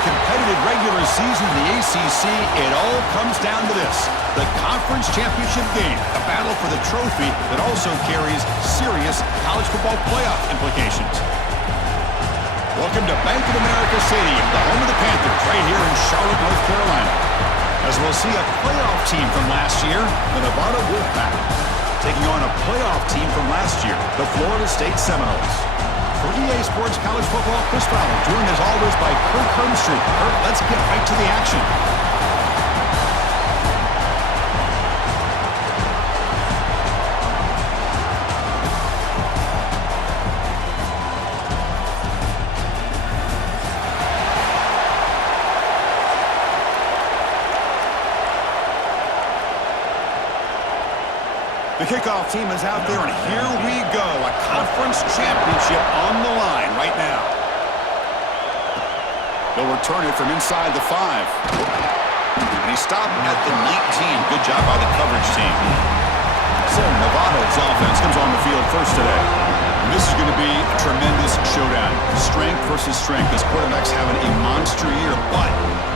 competitive regular season in the ACC, it all comes down to this: the conference championship game, a battle for the trophy that also carries serious college football playoff implications. Welcome to Bank of America Stadium, the home of the Panthers, right here in Charlotte, North Carolina. As we'll see a playoff team from last year, the Nevada Wolfpack, taking on a playoff team from last year, the Florida State Seminoles. For EA Sports College Football, Chris Fowler, joined as always by Kirk Hermstreet. Kirk, let's get right to the action. The kickoff team is out there, and here we go. A conference championship on the line right now. They'll return it from inside the 5. And he stopped at the 19. Good job by the coverage team. So Nevada's offense comes on the field first today. And this is going to be a tremendous showdown. Strength versus strength. This quarterback's having a monster year, but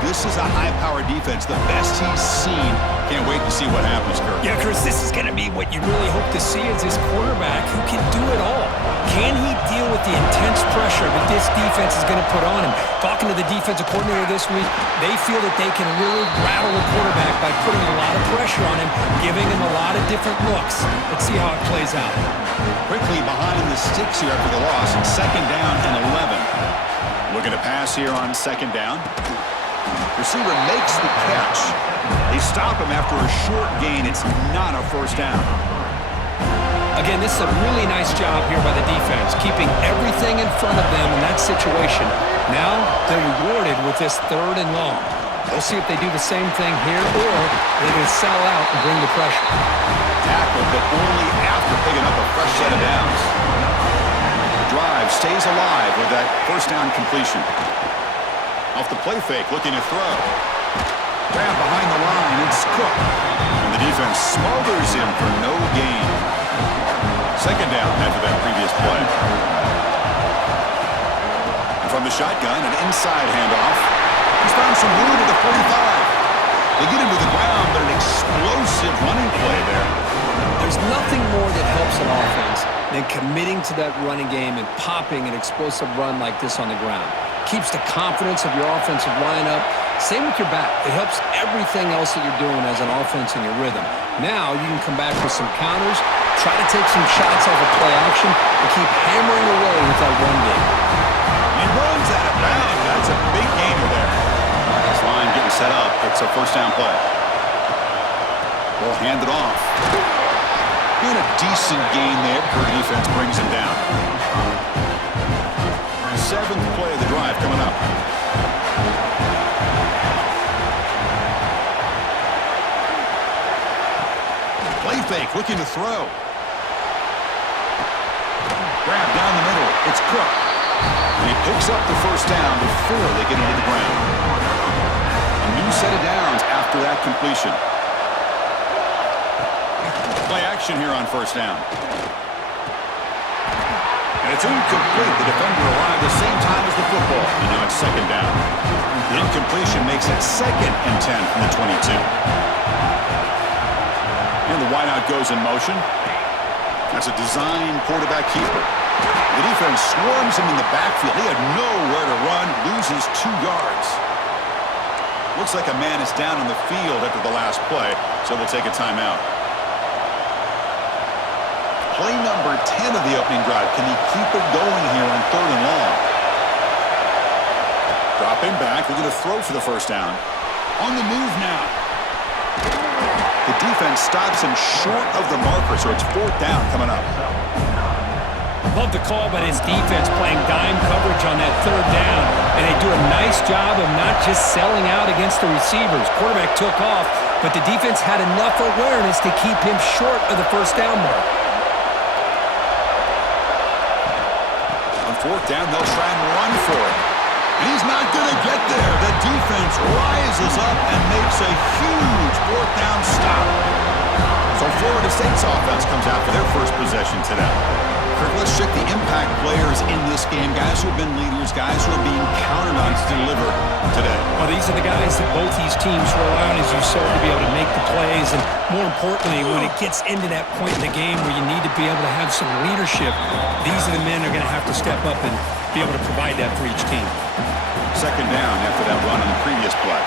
this is a high-powered defense, the best he's seen. Can't wait to see what happens, Kirk. Yeah, Chris, this is going to be what you really hope to see is this quarterback who can do it all. Can he deal with the intense pressure that this defense is going to put on him? Talking to the defensive coordinator this week, they feel that they can really rattle the quarterback by putting a lot of pressure on him, giving him a lot of different looks. Let's see how it plays out. Quickly behind the sticks here after the loss, second down and 11. Looking to pass here on second down. Receiver makes the catch. They stop him after a short gain. It's not a first down. Again, this is a really nice job here by the defense, keeping everything in front of them in that situation. Now they're rewarded with this 3rd and long. We'll see if they do the same thing here, or they can sell out and bring the pressure. Tackle, but only after picking up a fresh set of downs. The drive stays alive with that first down completion. Off the play fake, looking to throw. Grab behind the line, it's Cook. And the defense smothers him for no gain. Second down after that previous play. And from the shotgun, an inside handoff. He's found some room at the 45. They get him to the ground, but an explosive running play there. There's nothing more that helps an offense than committing to that running game and popping an explosive run like this on the ground. Keeps the confidence of your offensive lineup. Same with your back. It helps everything else that you're doing as an offense in your rhythm. Now you can come back with some counters, try to take some shots off of play action, and keep hammering away with that run game. He runs out of bounds. That's a big gainer there. This line getting set up. It's a first down play. We'll hand it off. Doing a decent gain there before the defense brings him down. 7th play of the drive coming up. Play fake, looking to throw. Grab down the middle. It's Cook. And he picks up the first down before they get into the ground. A new set of downs after that completion. Play action here on first down. And it's incomplete. The defender arrived the same time as the football. And now it's second down. The incompletion makes it 2nd and 10 from the 22. And the wideout goes in motion. That's a design quarterback keeper. The defense swarms him in the backfield. He had nowhere to run, loses 2 yards. Looks like a man is down on the field after the last play, so we'll take a timeout. Play number 10 of the opening drive. Can he keep it going here on 3rd and long? Dropping back. They're going to throw for the first down. On the move now. The defense stops him short of the marker, so it's 4th down coming up. Love the call by his defense playing dime coverage on that 3rd down, and they do a nice job of not just selling out against the receivers. Quarterback took off, but the defense had enough awareness to keep him short of the first down mark. On 4th down, they'll try and run for it. And he's not going to get there. The defense rises up and makes a huge 4th down stop. So Florida State's offense comes out for their first possession today. Kirk, let's check the impact players in this game. Guys who have been leaders, guys who are being counted on to deliver today. Well, these are the guys that both these teams rely on, as you saw, to be able to make the plays. And more importantly, when it gets into that point in the game where you need to be able to have some leadership, these are the men who are going to have to step up and be able to provide that for each team. Second down after that run on the previous play.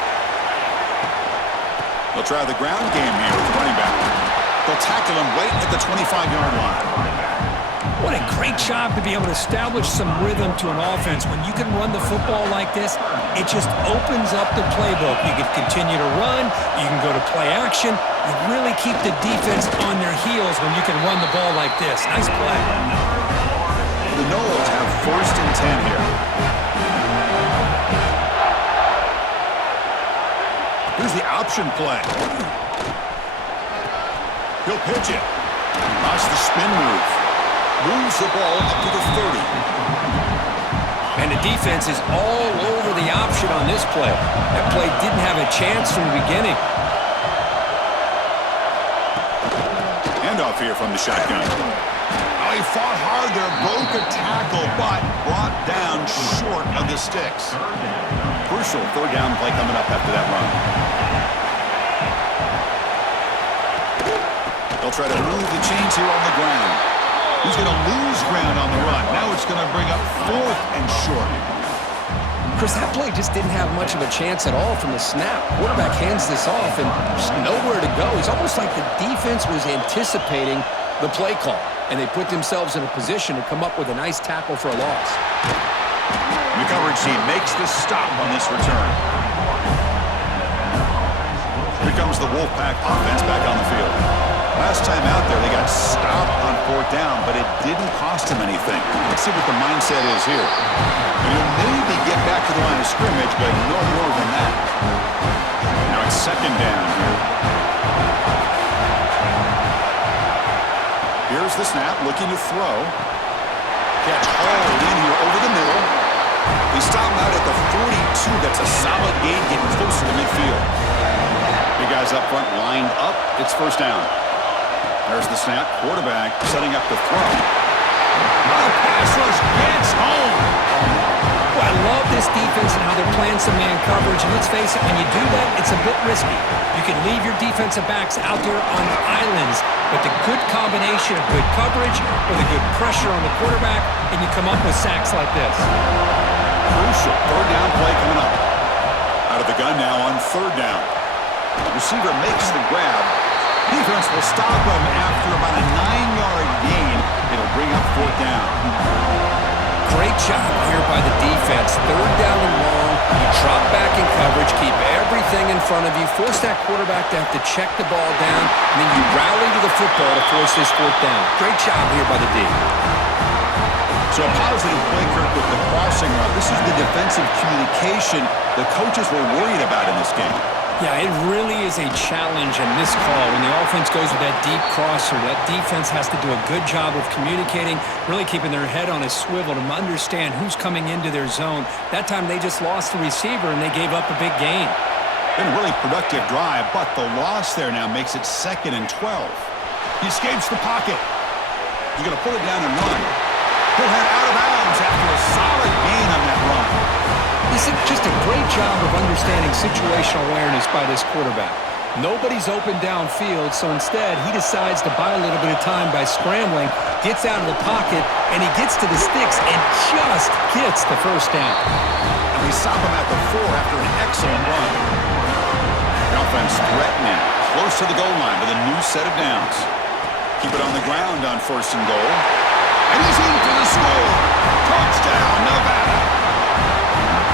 They'll try the ground game here with the running back. They'll tackle him right at the 25-yard line. What a great job to be able to establish some rhythm to an offense. When you can run the football like this, it just opens up the playbook. You can continue to run. You can go to play action. You really keep the defense on their heels when you can run the ball like this. Nice play. The Noles have 1st and 10 here. Here's the option play. He'll pitch it. Watch the spin move. Moves the ball up to the 30. And the defense is all over the option on this play. That play didn't have a chance from the beginning. Handoff here from the shotgun. Oh, he fought hard there, broke a tackle, but brought down short of the sticks. Crucial 3rd down play coming up after that run. They'll try to move the chains here on the ground. He's going to lose ground on the run. Now it's going to bring up 4th and short. Chris, that play just didn't have much of a chance at all from the snap. Quarterback hands this off and just nowhere to go. It's almost like the defense was anticipating the play call, and they put themselves in a position to come up with a nice tackle for a loss. The coverage team makes the stop on this return. Here comes the Wolfpack offense back on the field. Last time out there, they got stopped on 4th down, but it didn't cost him anything. Let's see what the mindset is here. And he'll maybe get back to the line of scrimmage, but no more than that. Now it's 2nd down here. Here's the snap, looking to throw. Catch hauled in here over the middle. They stop him out at the 42. That's a solid gain, getting closer to midfield. Big guys up front lined up. It's 1st down. There's the snap. Quarterback setting up the throw. The pass rush gets home. Well, I love this defense and how they're playing some man coverage. And let's face it, when you do that, it's a bit risky. You can leave your defensive backs out there on islands, but the good combination of good coverage with a good pressure on the quarterback, and you come up with sacks like this. Crucial 3rd down play coming up. Out of the gun now on 3rd down. Receiver makes the grab. Defense will stop him after about a 9-yard gain. It'll bring up 4th down. Great job here by the defense. 3rd down and long. You drop back in coverage, keep everything in front of you, force that quarterback to have to check the ball down, and then you rally to the football to force this 4th down. Great job here by the D. So a positive play, Kirk, with the crossing route. This is the defensive communication the coaches were worried about in this game. Yeah, it really is a challenge in this call. When the offense goes with that deep crosser, that defense has to do a good job of communicating, really keeping their head on a swivel to understand who's coming into their zone. That time they just lost the receiver and they gave up a big gain. Been a really productive drive, but the loss there now makes it 2nd and 12. He escapes the pocket. He's going to put it down and run. He'll head out of bounds after a solid gain on that run. This is just a great job of understanding situational awareness by this quarterback. Nobody's open downfield, so instead he decides to buy a little bit of time by scrambling, gets out of the pocket, and he gets to the sticks and just gets the 1st down. And we stop him at the 4 after an excellent run. The offense threatening, close to the goal line with a new set of downs. Keep it on the ground on 1st and goal. And he's in for the score. Touchdown, Nevada.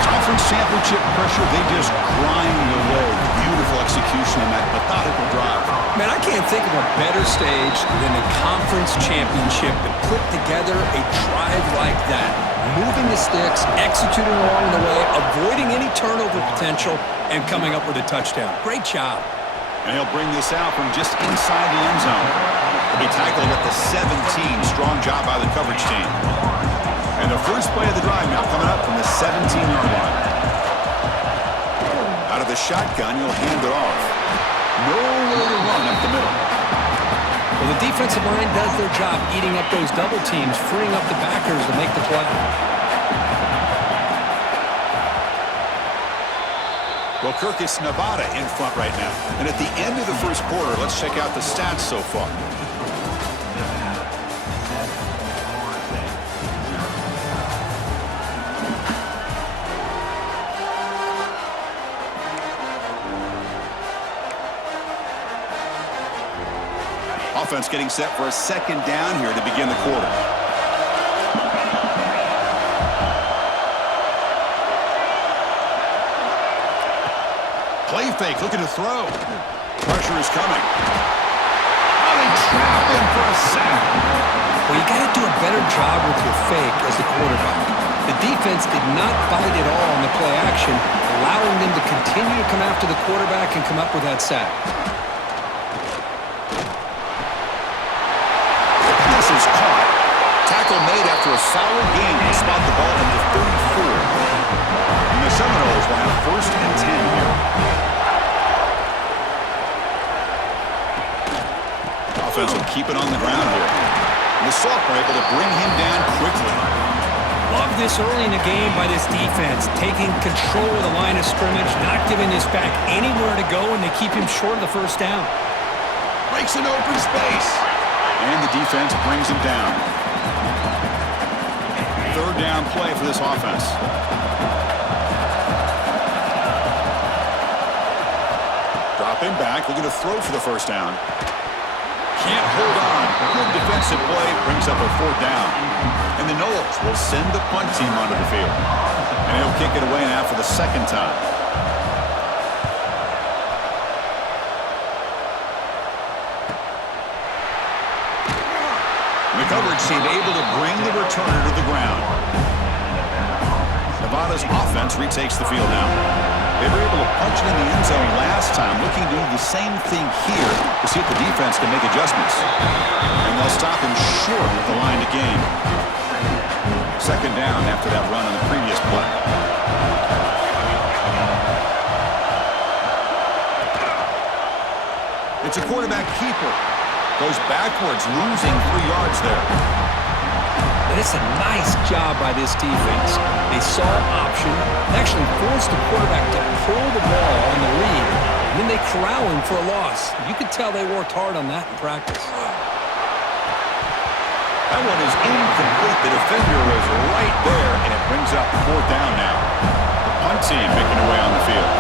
Conference championship pressure, they just grind away. Beautiful execution on that methodical drive. Man, I can't think of a better stage than the conference championship to put together a drive like that. Moving the sticks, executing along the way, avoiding any turnover potential, and coming up with a touchdown. Great job. And he'll bring this out from just inside the end zone. He'll be tackled at the 17. Strong job by the coverage team. And the first play of the drive now coming up from the 17-yard line. Out of the shotgun, he'll hand it off. Nowhere to run up the middle. Well, the defensive line does their job eating up those double teams, freeing up the backers to make the play. Well, Kirk, it's Nevada in front right now. And at the end of the first quarter, let's check out the stats so far. Offense getting set for a second down here to begin the quarter. Play fake, looking to throw. Pressure is coming. Oh, they trap him for a sack. Well, you got to do a better job with your fake as the quarterback. The defense did not bite at all on the play action, allowing them to continue to come after the quarterback and come up with that sack. This is caught. Tackle made after a solid gain to spot the ball into 34. And the Seminoles will have 1st and 10 here. Offense will keep it on the ground here. And the Soft are able to bring him down quickly. Love this early in the game by this defense, taking control of the line of scrimmage, not giving this back anywhere to go, and they keep him short of the first down. Breaks an open space. And the defense brings him down. 3rd down play for this offense. Dropping back, looking to throw for the first down. Can't hold on. Good defensive play brings up a 4th down. And the Noles will send the punt team onto the field. And he'll kick it away now for the 2nd time. The coverage team able to bring the returner to the ground. Nevada's offense retakes the field now. They were able to punch it in the end zone last time, looking to do the same thing here to see if the defense can make adjustments. And they'll stop him short of the line to gain. 2nd down after that run on the previous play. It's a quarterback keeper. Goes backwards, losing 3 yards there. But it's a nice job by this defense. They saw an option, actually forced the quarterback to pull the ball on the lead, and then they corral him for a loss. You could tell they worked hard on that in practice. That one is incomplete. The defender was right there, and it brings up 4th down now. The punt team making their way on the field.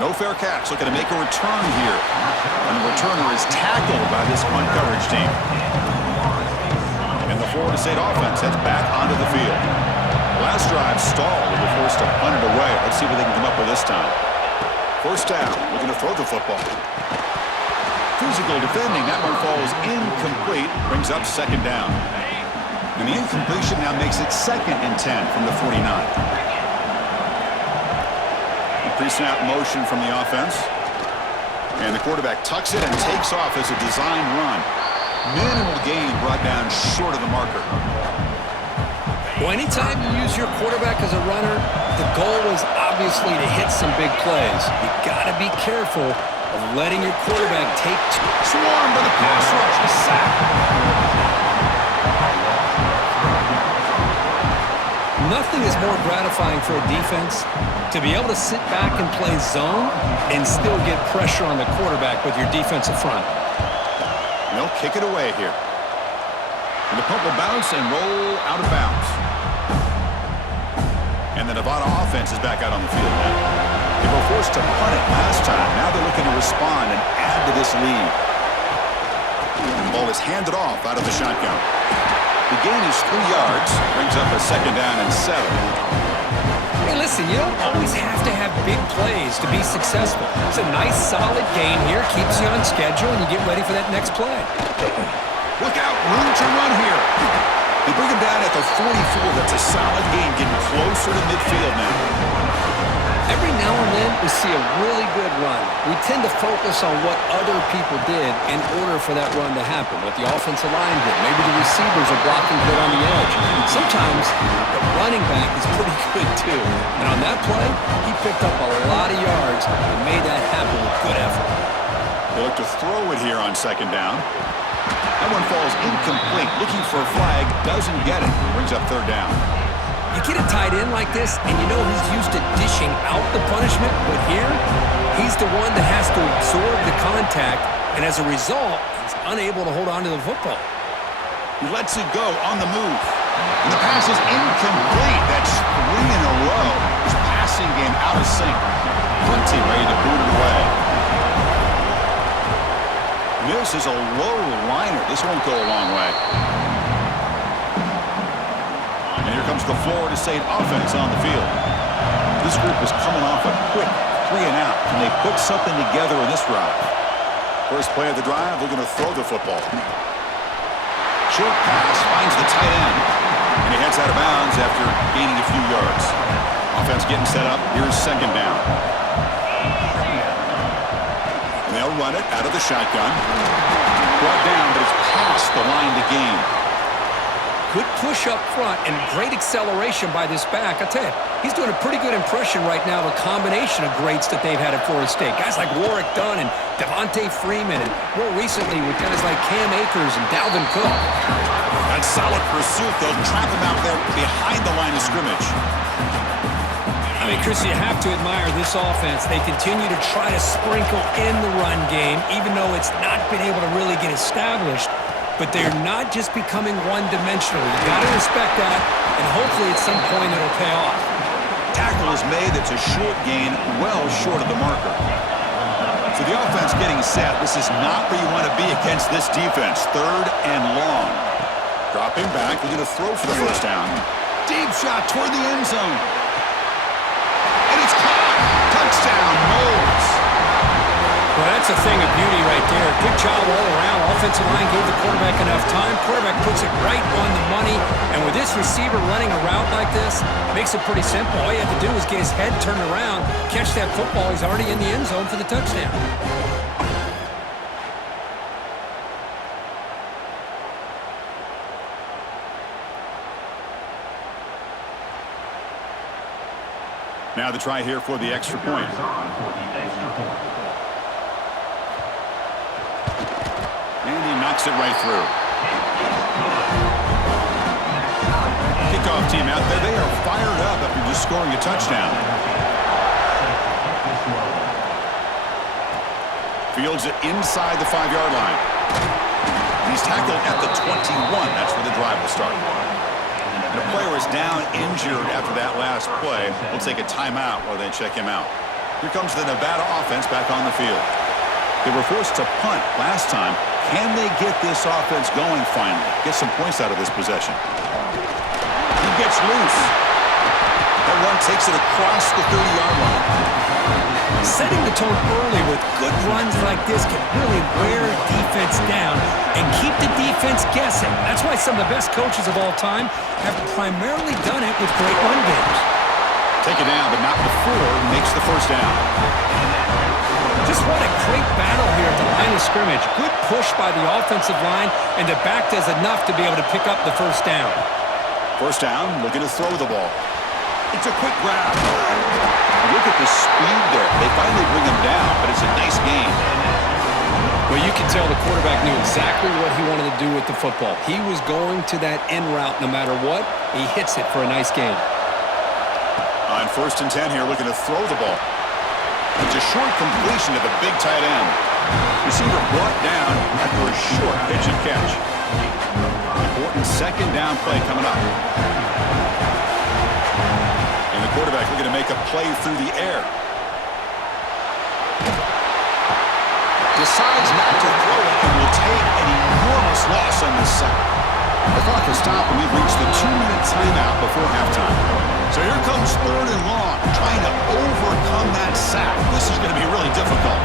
No fair catch, looking to make a return here. And the returner is tackled by this punt coverage team. And the Florida State offense heads back onto the field. Last drive stalled and were forced to punt it away. Let's see what they can come up with this time. 1st down, looking to throw the football. Physical defending, that one falls incomplete, brings up 2nd down. And the incompletion now makes it 2nd and 10 from the 49. Pre-snap motion from the offense. And the quarterback tucks it and takes off as a design run. Minimal gain brought down short of the marker. Well, anytime you use your quarterback as a runner, the goal is obviously to hit some big plays. You got to be careful of letting your quarterback take... Swarmed by the pass rush. A sack. Nothing is more gratifying for a defense to be able to sit back and play zone and still get pressure on the quarterback with your defensive front. And they'll kick it away here. And the punt will bounce and roll out of bounds. And the Nevada offense is back out on the field now. They were forced to punt it last time. Now they're looking to respond and add to this lead. The ball is handed off out of the shotgun. The gain is 3 yards, brings up a 2nd down and 7. Hey, listen, you don't always have to have big plays to be successful. It's a nice, solid gain here, keeps you on schedule, and you get ready for that next play. Look out, room to run here. They bring him down at the 44. That's a solid gain, getting closer to midfield now. Every now and then, we see a really good run. We tend to focus on what other people did in order for that run to happen, what the offensive line did. Maybe the receivers are blocking good on the edge. Sometimes the running back is pretty good, too. And on that play, he picked up a lot of yards and made that happen with good effort. They look to throw it here on second down. That one falls incomplete. Looking for a flag, doesn't get it. Brings up third down. You get a tight end like this, and you know he's used to dishing out the punishment, but here, he's the one that has to absorb the contact, and as a result, he's unable to hold on to the football. He lets it go on the move. And the pass is incomplete. That's 3 in a row. His passing game out of sync. Hunty ready to boot it away. This is a low liner. This won't go a long way. And here comes the Florida State offense on the field. This group is coming off a quick 3 and out. Can they put something together in this drive? First play of the drive, they're going to throw the football. Short pass finds the tight end. And he heads out of bounds after gaining a few yards. Offense getting set up. Here's second down. And they'll run it out of the shotgun. Brought down, but it's past the line to gain. Good push up front and great acceleration by this back. I tell you, he's doing a pretty good impression right now of a combination of greats that they've had at Florida State. Guys like Warwick Dunn and Devontae Freeman, and more recently with guys like Cam Akers and Dalvin Cook. That solid pursuit, they'll trap him out there behind the line of scrimmage. I mean, Chris, you have to admire this offense. They continue to try to sprinkle in the run game, even though it's not been able to really get established. But they're not just becoming one-dimensional. You got to respect that, and hopefully at some point it'll pay off. Tackle is made. That's a short gain, well short of the marker. So the offense getting set. This is not where you want to be against this defense. Third and long. Dropping back. We're going to throw for the first down. Deep shot toward the end zone. And it's caught. Touchdown, Knowles. Well, that's a thing of beauty right there. Good job all around. Offensive line gave the quarterback enough time. Quarterback puts it right on the money. And with this receiver running a route like this, makes it pretty simple. All you have to do is get his head turned around, catch that football. He's already in the end zone for the touchdown. Now the try here for the extra point. And he knocks it right through. Kickoff team out there. They are fired up after just scoring a touchdown. Fields it inside the 5-yard line. He's tackled at the 21. That's where the drive will start. And a player is down injured after that last play. We'll take a timeout while they check him out. Here comes the Nevada offense back on the field. They were forced to punt last time. Can they get this offense going finally? Get some points out of this possession. He gets loose. That run takes it across the 30-yard line. Setting the tone early with good runs like this can really wear defense down and keep the defense guessing. That's why some of the best coaches of all time have primarily done it with great run games. Take it down, but not before he makes the first down. Just what a great battle here at the line of scrimmage. Good push by the offensive line, and the back does enough to be able to pick up the first down. First down, looking to throw the ball. It's a quick grab. Look at the speed there. They finally bring him down, but it's a nice gain. Well, you can tell the quarterback knew exactly what he wanted to do with the football. He was going to that end route no matter what. He hits it for a nice gain. On 1st and 10 here, looking to throw the ball. It's a short completion to the big tight end. Receiver brought down after a short pitch and catch. Important second down play coming up. And the quarterback looking to make a play through the air. Decides not to throw it and will take an enormous loss on this side. The clock has stopped and we've reached the 2-minute timeout before halftime. So here comes 3rd and long, trying to overcome that sack. This is going to be really difficult.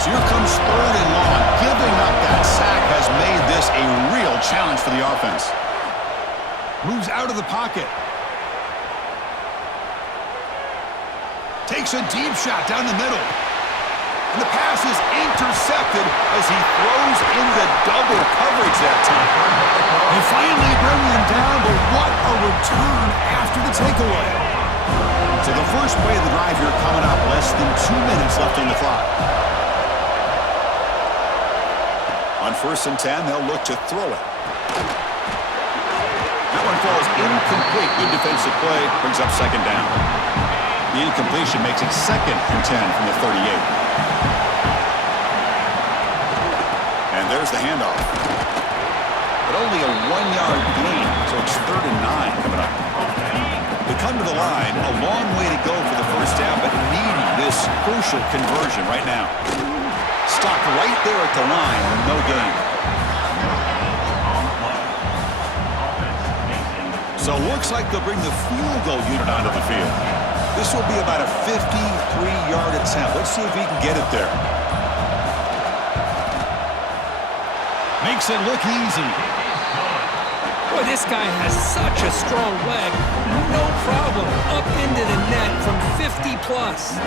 So here comes 3rd and long. Giving up that sack has made this a real challenge for the offense. Moves out of the pocket. Takes a deep shot down the middle. And the pass is intercepted as he throws into double coverage that time. They finally bring him down, but what a return after the takeaway. So the first play of the drive here coming up, less than 2 minutes left on the clock. On 1st and 10, they'll look to throw it. That one falls incomplete. Good defensive play, brings up 2nd down. The incompletion makes it 2nd and 10 from the 38. And there's the handoff. But only a 1-yard gain, so it's 3rd and 9 coming up. They come to the line, a long way to go for the first down, but needing this crucial conversion right now. Stopped right there at the line, no gain. So it looks like they'll bring the field goal unit onto the field. This will be about a 53-yard attempt. Let's see if he can get it there. Makes it look easy. Boy, this guy has such a strong leg. No problem. Up into the net from 50-plus.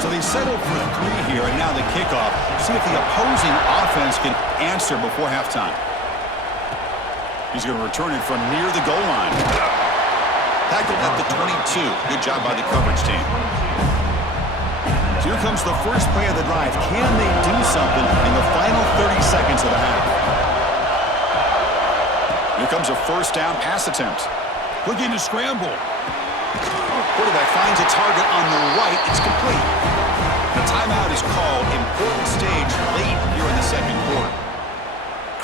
So they settle for 3 here, and now the kickoff. See if the opposing offense can answer before halftime. He's going to return it from near the goal line. Tackled at the 22. Good job by the coverage team. So here comes the first play of the drive. Can they do something in the final 30 seconds of the half? Here comes a 1st down pass attempt. Looking to scramble. Quarterback finds a target on the right. It's complete. The timeout is called. Important stage late here in the 2nd quarter.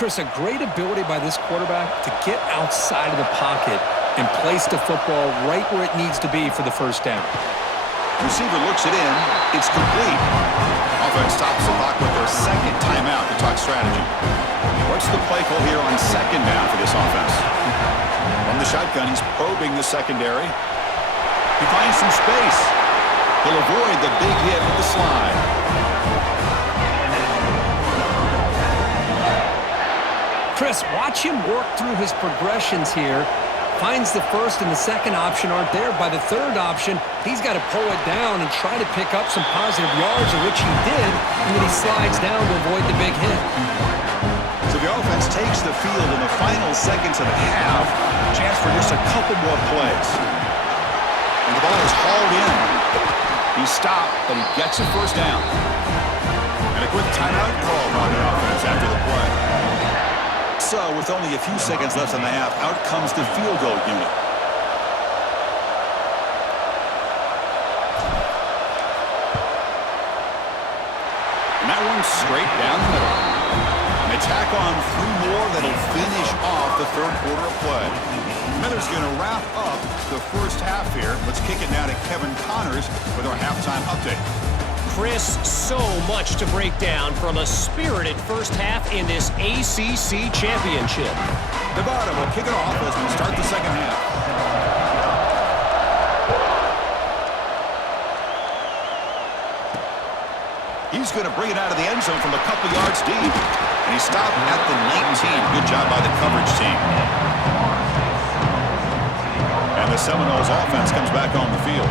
Chris, a great ability by this quarterback to get outside of the pocket and place the football right where it needs to be for the 1st down. Receiver looks it in. It's complete. Offense stops the clock with their 2nd timeout to talk strategy. What's the play call here on 2nd down for this offense? From the shotgun, he's probing the secondary. He finds some space. He'll avoid the big hit with the slide. Chris, watch him work through his progressions here. Finds the 1st and the 2nd option aren't there. By the 3rd option, he's got to pull it down and try to pick up some positive yards, of which he did, and then he slides down to avoid the big hit. So the offense takes the field in the final seconds of the half. Chance for just a couple more plays. And the ball is hauled in. He's stopped, but he gets a 1st down. And a quick timeout called by the offense after the play. So, with only a few seconds left in the half, out comes the field goal unit. And that one's straight down the middle. And they tack on 3 more that'll finish off the 3rd quarter of play. Miller's going to wrap up the first half here. Let's kick it now to Kevin Connors with our halftime update. Chris, so much to break down from a spirited first half in this ACC championship. Nevada will kick it off as we start the 2nd half. He's going to bring it out of the end zone from a couple yards deep. And he stopped at the 19. Good job by the coverage team. And the Seminoles offense comes back on the field.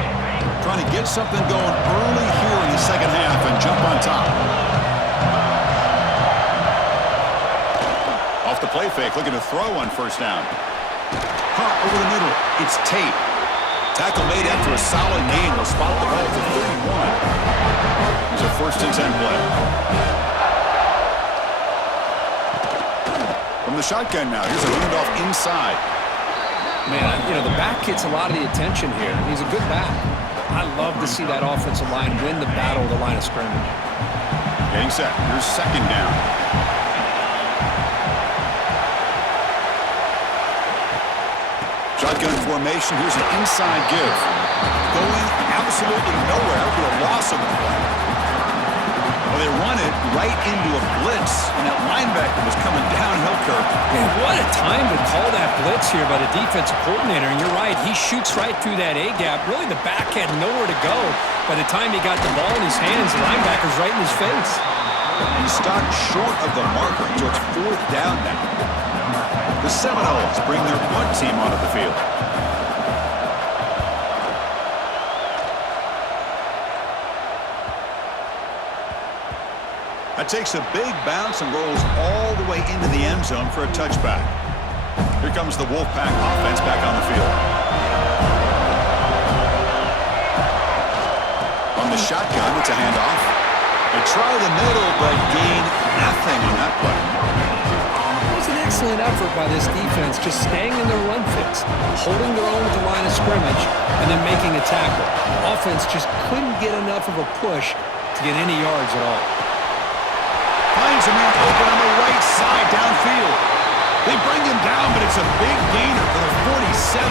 Trying to get something going early here in the 2nd half and jump on top. Off the play fake, looking to throw on 1st down. Caught over the middle. It's Tate. Tackle made after a solid gain. Will spot the ball to 31. Here's a 1st and 10 play. From the shotgun now, here's a handoff inside. Man, the back gets a lot of the attention here. He's a good back. I love to see that offensive line win the battle of the line of scrimmage. Getting set. Here's 2nd down. Shotgun formation. Here's an inside give. Going absolutely nowhere with a loss of the play. Well, they run it right into a blitz, and that linebacker was coming downhill, Kirk. Man, what a time to call that blitz here by the defensive coordinator. And you're right, he shoots right through that A-gap. Really, the back had nowhere to go. By the time he got the ball in his hands, the linebacker's right in his face. He stopped short of the marker, so it's 4th down now. The Seminoles bring their punt team onto the field. That takes a big bounce and rolls all the way into the end zone for a touchback. Here comes the Wolfpack offense back on the field. From the shotgun, it's a handoff. They try the middle, but gain nothing on that play. It was an excellent effort by this defense, just staying in their run fits, holding their own at the line of scrimmage, and then making a tackle. Offense just couldn't get enough of a push to get any yards at all. Finds a man open on the right side downfield. They bring him down, but it's a big gainer for the 47.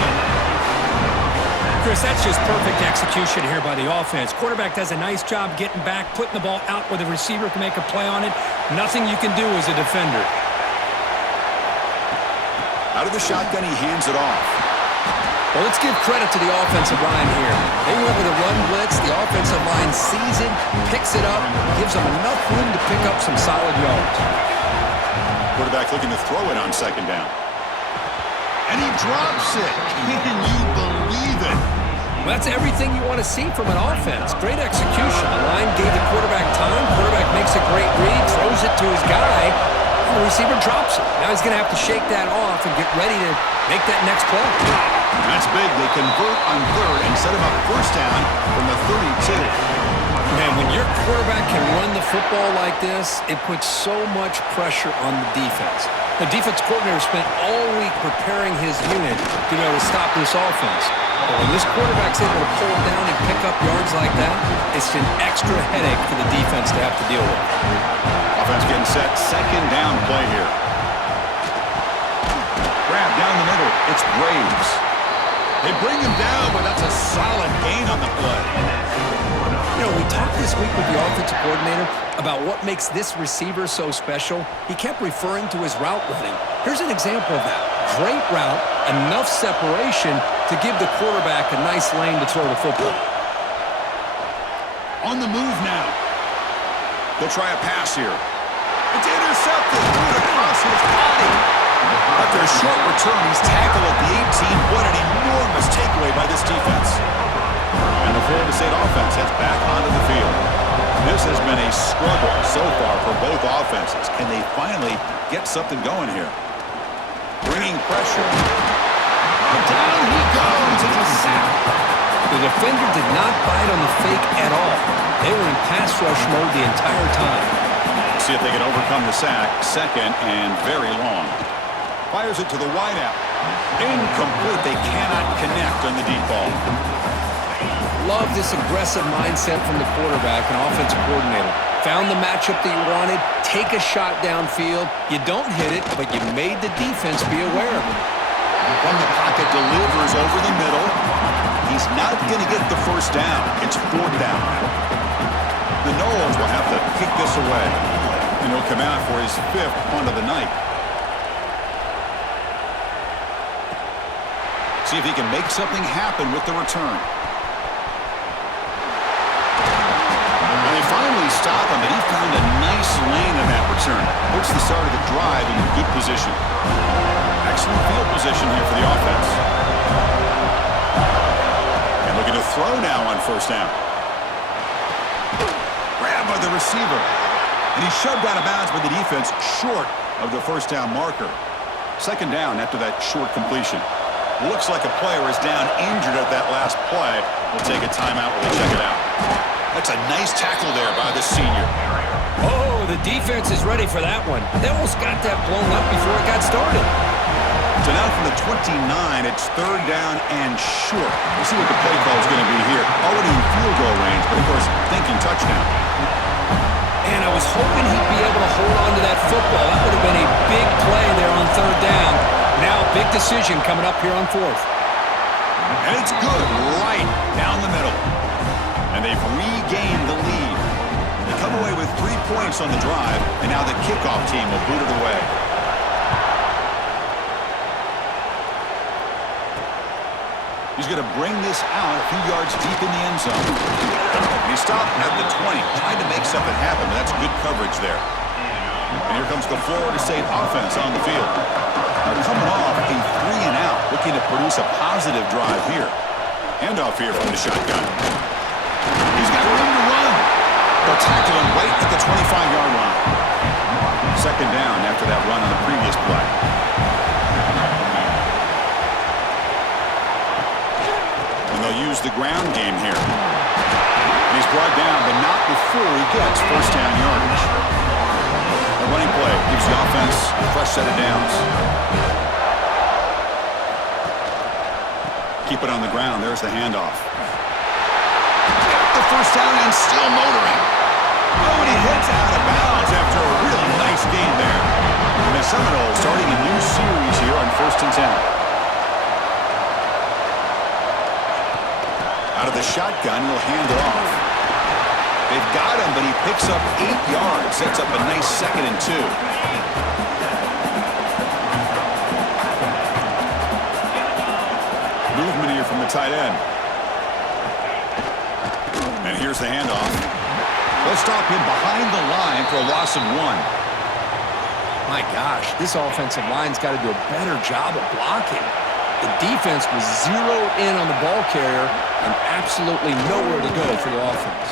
Chris, that's just perfect execution here by the offense. Quarterback does a nice job getting back, putting the ball out where the receiver can make a play on it. Nothing you can do as a defender. Out of the shotgun, he hands it off. Well, let's give credit to the offensive line here. They went with a run blitz. The offensive line sees it, picks it up, gives them enough room to pick up some solid yards. Quarterback looking to throw it on second down. And he drops it. Can you believe it? Well, that's everything you want to see from an offense. Great execution. The line gave the quarterback time. Quarterback makes a great read, throws it to his guy, and the receiver drops it. Now he's going to have to shake that off and get ready to make that next play. That's big. They convert on third and set him up first down from the 32. Man, when your quarterback can run the football like this, it puts so much pressure on the defense. The defense coordinator spent all week preparing his unit to be able to stop this offense. But when this quarterback's able to pull it down and pick up yards like that, it's an extra headache for the defense to have to deal with. Offense getting set. Second down play here. Grab down the middle. It's Braves. They bring him down, but that's a solid gain on the play. You know, we talked this week with the offensive coordinator about what makes this receiver so special. He kept referring to his route running. Here's an example of that. Great route, enough separation to give the quarterback a nice lane to throw the football. On the move now. They'll try a pass here. It's intercepted. Across his body. After a short return, he's tackled at the 18. What an enormous takeaway by this defense. And the Florida State offense heads back onto the field. This has been a struggle so far for both offenses. Can they finally get something going here? Bringing pressure. And down he goes. It's a sack. The defender did not bite on the fake at all. They were in pass rush mode the entire time. See if they can overcome the sack. Second and very long. Fires it to the wideout. Incomplete. They cannot connect on the deep ball. Love this aggressive mindset from the quarterback and offensive coordinator. Found the matchup that you wanted, take a shot downfield. You don't hit it, but you made the defense be aware of it. From the pocket, delivers over the middle. He's not going to get the first down. It's fourth down now. The Noles will have to kick this away. And he'll come out for his fifth punt of the night. See if he can make something happen with the return. Stop him, but he found a nice lane in that return. Puts the start of the drive in good position. Excellent field position here for the offense. And looking to throw now on first down. Grabbed by the receiver. And he's shoved out of bounds by the defense short of the first down marker. Second down after that short completion. Looks like a player is down injured at that last play. We'll take a timeout while we check it out. That's a nice tackle there by the senior. Oh, the defense is ready for that one. They almost got that blown up before it got started. So now from the 29, it's third down and short. We'll see what the play call is going to be here. Already in field goal range, but of course, thinking touchdown. And I was hoping he'd be able to hold on to that football. That would have been a big play there on third down. Now, big decision coming up here on fourth. And it's good right down the middle. And they've regained the lead. They come away with 3 points on the drive, and now the kickoff team will boot it away. He's going to bring this out a few yards deep in the end zone. And he stopped at the 20, trying to make something happen, but that's good coverage there. And here comes the Florida State offense on the field. They're coming off a 3-and-out, looking to produce a positive drive here. Handoff here from the shotgun. He's got room to run. They'll tackle him right at the 25-yard line. the ground game here. And he's brought down, but not before he gets first down yardage. The running play gives the offense a fresh set of downs. Keep it on the ground. There's the handoff. Got the first down and still motoring. Oh, and he heads out of bounds after a really nice gain there. And the Seminoles starting a new series here on 1st and 10. Out of the shotgun, he'll hand it off. They've got him, but he picks up 8 yards. Sets up a nice 2nd and 2. Movement here from the tight end. And here's the handoff. They'll stop him behind the line for a loss of 1. My gosh, this offensive line's got to do a better job of blocking. The defense was zeroed in on the ball carrier and absolutely nowhere to go for the offense.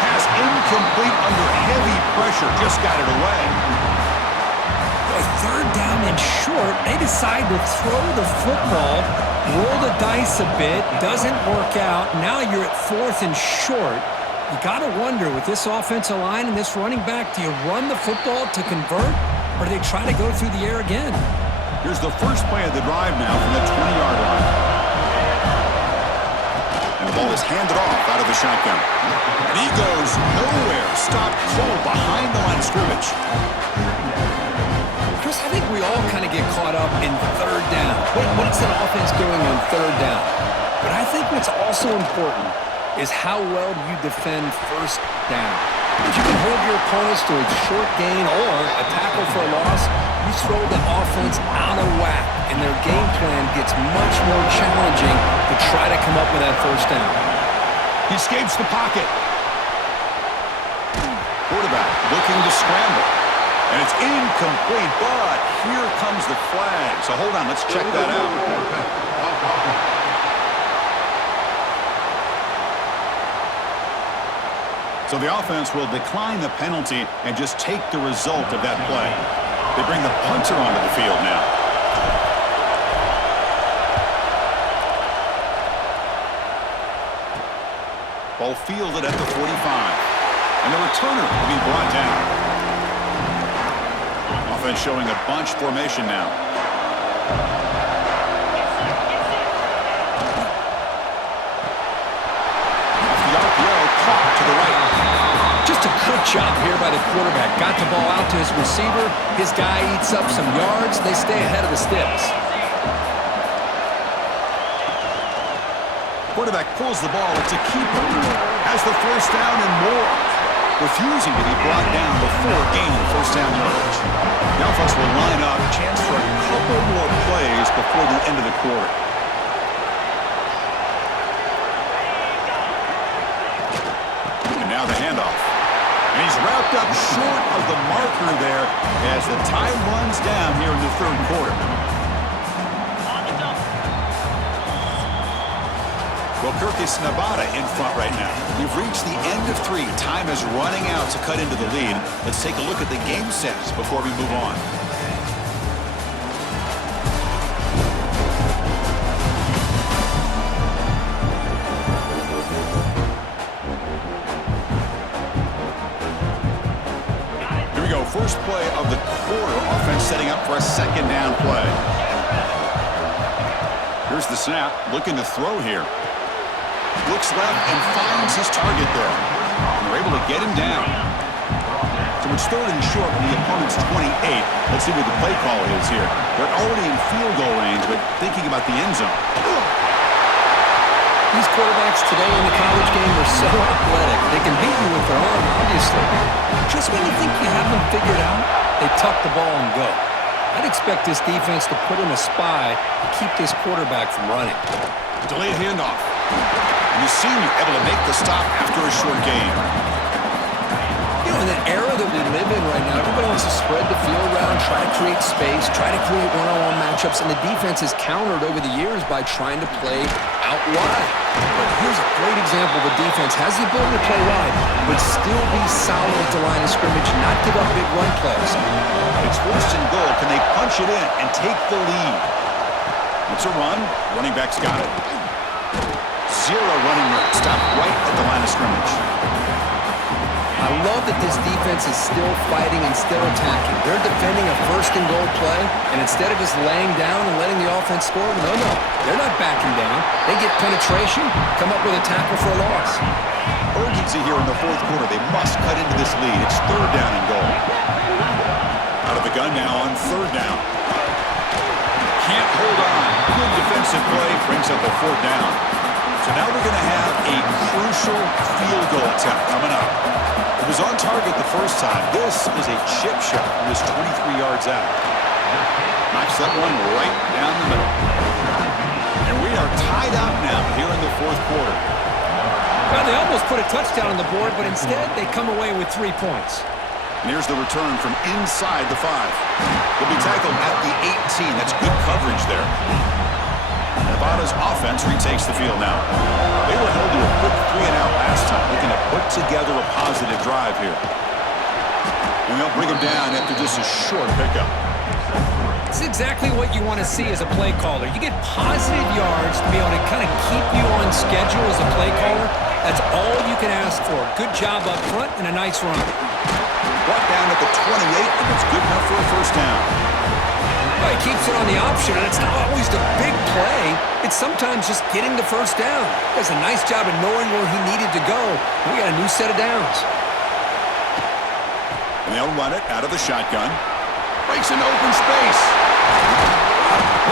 Pass incomplete under heavy pressure. Just got it away. A 3rd down and short. They decide to throw the football, roll the dice a bit, doesn't work out. Now you're at 4th and short. You got to wonder, with this offensive line and this running back, do you run the football to convert, or do they try to go through the air again? Here's the first play of the drive now from the 20-yard line. And the ball is handed off out of the shotgun. And he goes nowhere. Stopped cold behind the line of scrimmage. Chris, I think we all kind of get caught up in 3rd down. What's an offense doing on 3rd down? But I think what's also important is how well do you defend 1st down. If you can hold your opponents to a short gain or a tackle for a loss, you throw the offense out of whack, and their game plan gets much more challenging to try to come up with that 1st down. He escapes the pocket. Quarterback looking to scramble. And it's incomplete, but here comes the flag. So hold on, let's check that out. So the offense will decline the penalty and just take the result of that play. They bring the punter onto the field now. Ball fielded at the 45. And the returner will be brought down. Offense showing a bunch formation now. Off the RPO, caught to the right. Just a good job here by the quarterback. Got the ball out to his receiver. His guy eats up some yards. They stay ahead of the sticks. Quarterback pulls the ball. It's a keeper. Has the first down and more. Refusing to be brought down before gaining first down yardage. The offense will line up. Chance for a couple more plays before the end of the quarter. And now the handoff. And he's wrapped up short of the marker there as the time runs down here in the 3rd quarter. Well, Kirkus Nevada in front right now. We've reached the end of 3. Time is running out to cut into the lead. Let's take a look at the game sets before we move on. Here we go. First play of the quarter. Offense setting up for a 2nd down play. Here's the snap. Looking to throw here. Looks left and finds his target there. And they're able to get him down. So it's 3rd and short from the opponent's 28. Let's see what the play call is here. They're already in field goal range, but thinking about the end zone. These quarterbacks today in the college game are so athletic. They can beat you with their arm, obviously. Just when you think you have them figured out, they tuck the ball and go. I'd expect this defense to put in a spy to keep this quarterback from running. Delayed handoff. And the senior able to make the stop after a short gain. You know, in the era that we live in right now, everybody wants to spread the field around, try to create space, try to create one-on-one matchups, and the defense is countered over the years by trying to play out wide. But here's a great example of a defense has the ability to play wide, but still be solid at the line of scrimmage, not give up big run plays. It's 1st and goal. Can they punch it in and take the lead? It's a run. Running back's got it. Zero running room. Stopped right at the line of scrimmage. I love that this defense is still fighting and still attacking. They're defending a first-and-goal play, and instead of just laying down and letting the offense score, no, they're not backing down. They get penetration, come up with a tackle for a loss. Urgency here in the fourth quarter. They must cut into this lead. It's third down and goal. Out of the gun now on third down. Can't hold on. Good defensive play brings up a fourth down. So now we're going to have a crucial field goal attempt coming up. It was on target the first time. This is a chip shot from just 23 yards out. Knocks that one right down the middle. And we are tied up now here in the fourth quarter. Well, they almost put a touchdown on the board, but instead they come away with 3 points. And here's the return from inside the 5. He'll be tackled at the 18. That's good coverage there. Nevada's offense retakes the field now. They were held to a quick 3-and-out last time, looking to put together a positive drive here. And they'll bring him down after just a short pickup. It's exactly what you want to see as a play caller. You get positive yards to be able to kind of keep you on schedule as a play caller. That's all you can ask for. Good job up front and a nice run. Brought down at the 28, and it's good enough for a first down. Well, he keeps it on the option, and it's not always the big play. It's sometimes just getting the first down. He does a nice job of knowing where he needed to go. We got a new set of downs. And they'll run it out of the shotgun. Breaks into open space.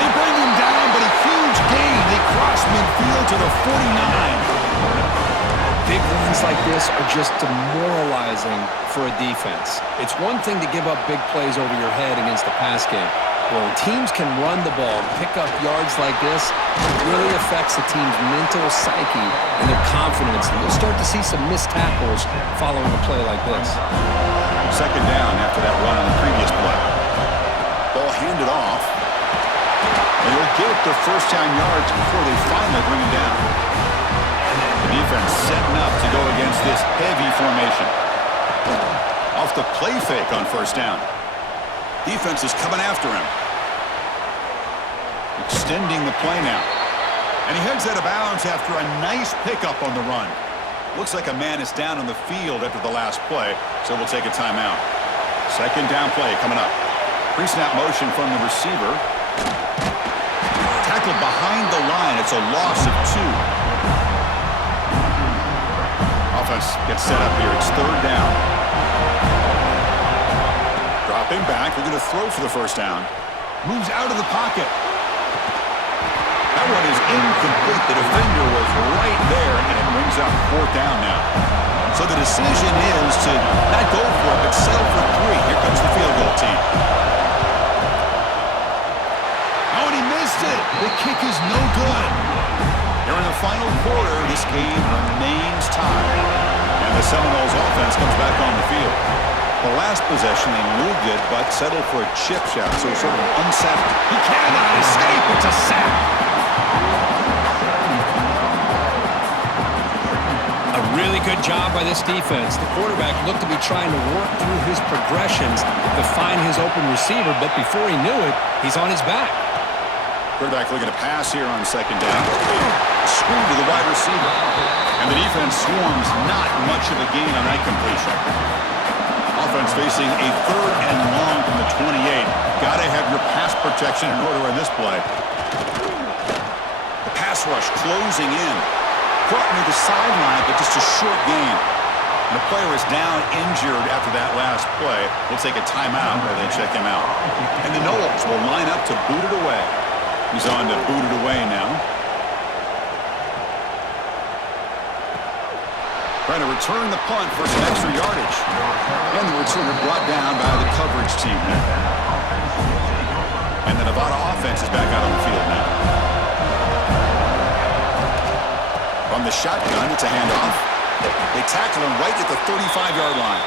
They bring him down, but a huge gain. They cross midfield to the 49. Big runs like this are just demoralizing for a defense. It's one thing to give up big plays over your head against the pass game. When teams can run the ball, pick up yards like this, it really affects the team's mental psyche and their confidence. And you'll start to see some missed tackles following a play like this. Second down after that run on the previous play. Ball handed off. And they'll get their first down yards before they finally bring him down. The defense setting up to go against this heavy formation. Off the play fake on first down. Defense is coming after him. Extending the play now. And he heads out of bounds after a nice pickup on the run. Looks like a man is down on the field after the last play, so we'll take a timeout. Second down play coming up. Pre-snap motion from the receiver. Tackled behind the line. It's a loss of 2. Offense gets set up here. It's third down. Dropping back. They're going to throw for the first down. Moves out of the pocket. That one is incomplete. The defender was right there, and it brings up fourth down now. So the decision is to not go for it, but settle for 3. Here comes the field goal team. Oh, and he missed it. The kick is no good. Here in the final quarter, this game remains tied. And the Seminoles offense comes back on the field. The last possession, they moved it, but settled for a chip shot, so sort of unsacked. He cannot escape. It's a sack. A really good job by this defense. The quarterback looked to be trying to work through his progressions to find his open receiver, but before he knew it, he's on his back. Quarterback looking to pass here on second down. Screen to the wide receiver. And the defense swarms not much of a gain on that completion. Offense facing a third and long from the 28. Got to have your pass protection in order on this play. The pass rush closing in. Caught near the sideline, but just a short gain. And the player is down injured after that last play. We'll take a timeout while they check him out. And the Noles will line up to boot it away. He's on to boot it away now. Trying to return the punt for some extra yardage. And the returner brought down by the coverage team there. And the Nevada offense is back out on the field now. From the shotgun, it's a handoff. They tackle him right at the 35-yard line.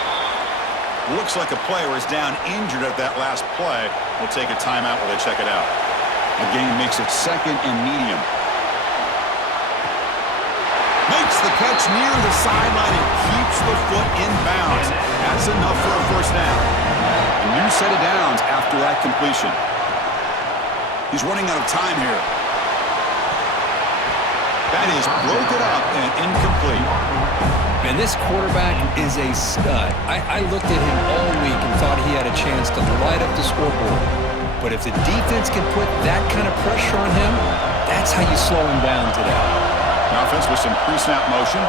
Looks like a player is down injured at that last play. We'll take a timeout while they check it out. The game makes it second and medium. Makes the catch near the sideline and keeps the foot in bounds. That's enough for a first down. A new set of downs after that completion. He's running out of time here. That is broken up and incomplete. And this quarterback is a stud. I looked at him all week and thought he had a chance to light up the scoreboard. But if the defense can put that kind of pressure on him, that's how you slow him down today. An offense with some pre-snap motion.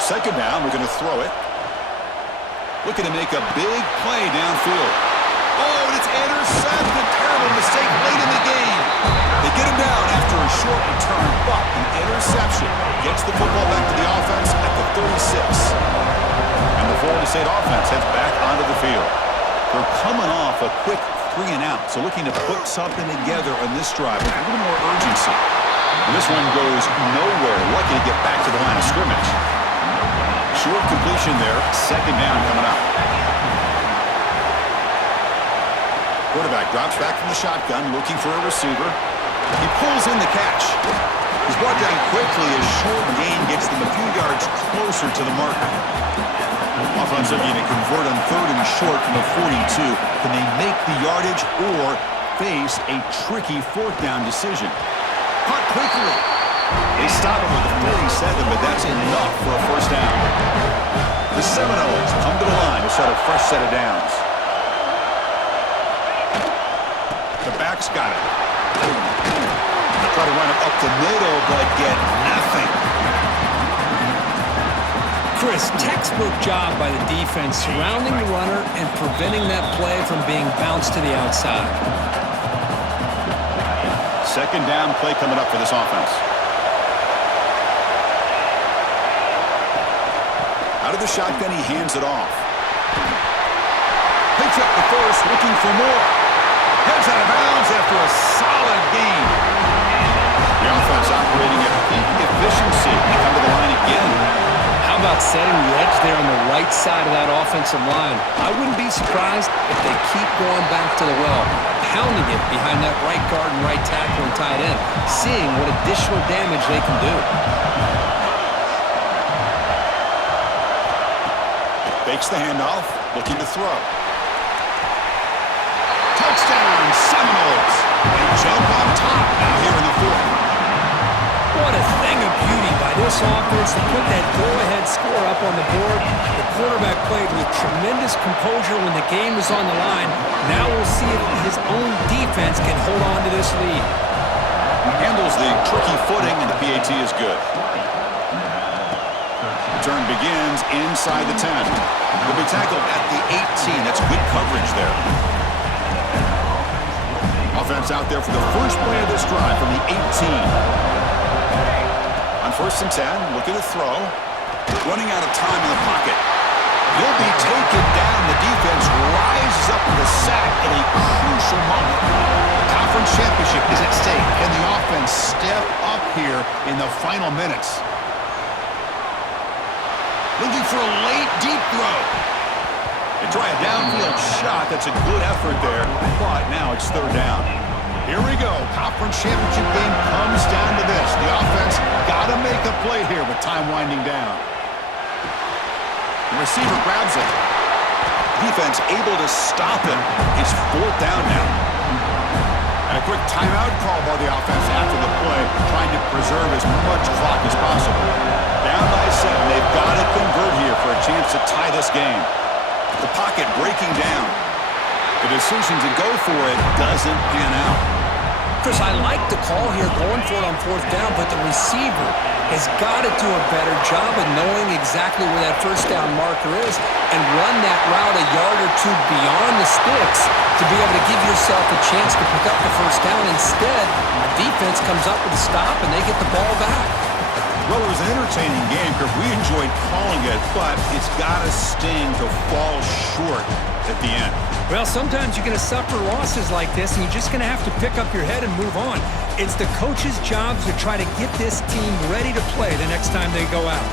Second down, we're going to throw it. Looking to make a big play downfield. Oh, and it's intercepted. Terrible mistake late in the game. They get him down after a short return, but an interception gets the football back to the offense at the 36. And the Florida State offense heads back onto the field. They're coming off a quick 3-and-out, so looking to put something together on this drive with a little more urgency. And this one goes nowhere. Lucky to get back to the line of scrimmage. Short completion there. Second down coming up. Quarterback drops back from the shotgun, looking for a receiver. He pulls in the catch. He's brought down quickly as short gain gets them a few yards closer to the marker. Offense looking to convert on 3rd and short from the 42. Can they make the yardage or face a tricky 4th down decision? Caught quickly. They stop him with a 47, but that's enough for a 1st down. The Seminoles come to the line to set a fresh set of downs. The back's got it. Try to run it up the middle, but get nothing. Chris, textbook job by the defense surrounding the runner and preventing that play from being bounced to the outside. Second down play coming up for this offense. Out of the shotgun, he hands it off. Picks up the first, looking for more. Heads out of bounds after a solid gain. The offense operating at peak efficiency. They come to the line again. How about setting the edge there on the right side of that offensive line? I wouldn't be surprised if they keep going back to the well, pounding it behind that right guard and right tackle and tight end, seeing what additional damage they can do. Fakes the handoff, looking to throw. Touchdown, Seminoles. They jump on top now here in the 4th. What a thing of beauty by this offense to put that go-ahead score up on the board. The quarterback played with tremendous composure when the game was on the line. Now we'll see if his own defense can hold on to this lead. Handles the tricky footing, and the PAT is good. Turn begins inside the 10. Will be tackled at the 18. That's good coverage there. Offense out there for the first play of this drive from the 18. On 1st and 10, looking to throw. Running out of time in the pocket. He'll be taken down. The defense rises up with a sack at a crucial moment. The conference championship is at stake. Can the offense step up here in the final minutes? Looking for a late, deep throw. They try a downfield shot. That's a good effort there, but now it's 3rd down. Here we go. Conference championship game comes down to this. The offense got to make a play here with time winding down. The receiver grabs it. Defense able to stop him. It's 4th down now. And a quick timeout call by the offense after the play, trying to preserve as much clock as possible. Down by 7. They've got to convert here for a chance to tie this game. The pocket breaking down. The decision to go for it doesn't pan out. Chris, I like the call here going for it on 4th down, but the receiver has got to do a better job of knowing exactly where that 1st down marker is and run that route a yard or 2 beyond the sticks to be able to give yourself a chance to pick up the 1st down. Instead, the defense comes up with a stop and they get the ball back. Well, it was an entertaining game, Kirk. We enjoyed calling it, but it's got to sting to fall short at the end. Well, sometimes you're going to suffer losses like this, and you're just going to have to pick up your head and move on. It's the coach's job to try to get this team ready to play the next time they go out.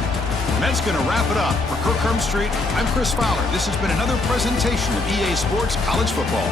And that's going to wrap it up. For Kirk Street, I'm Chris Fowler. This has been another presentation of EA Sports College Football.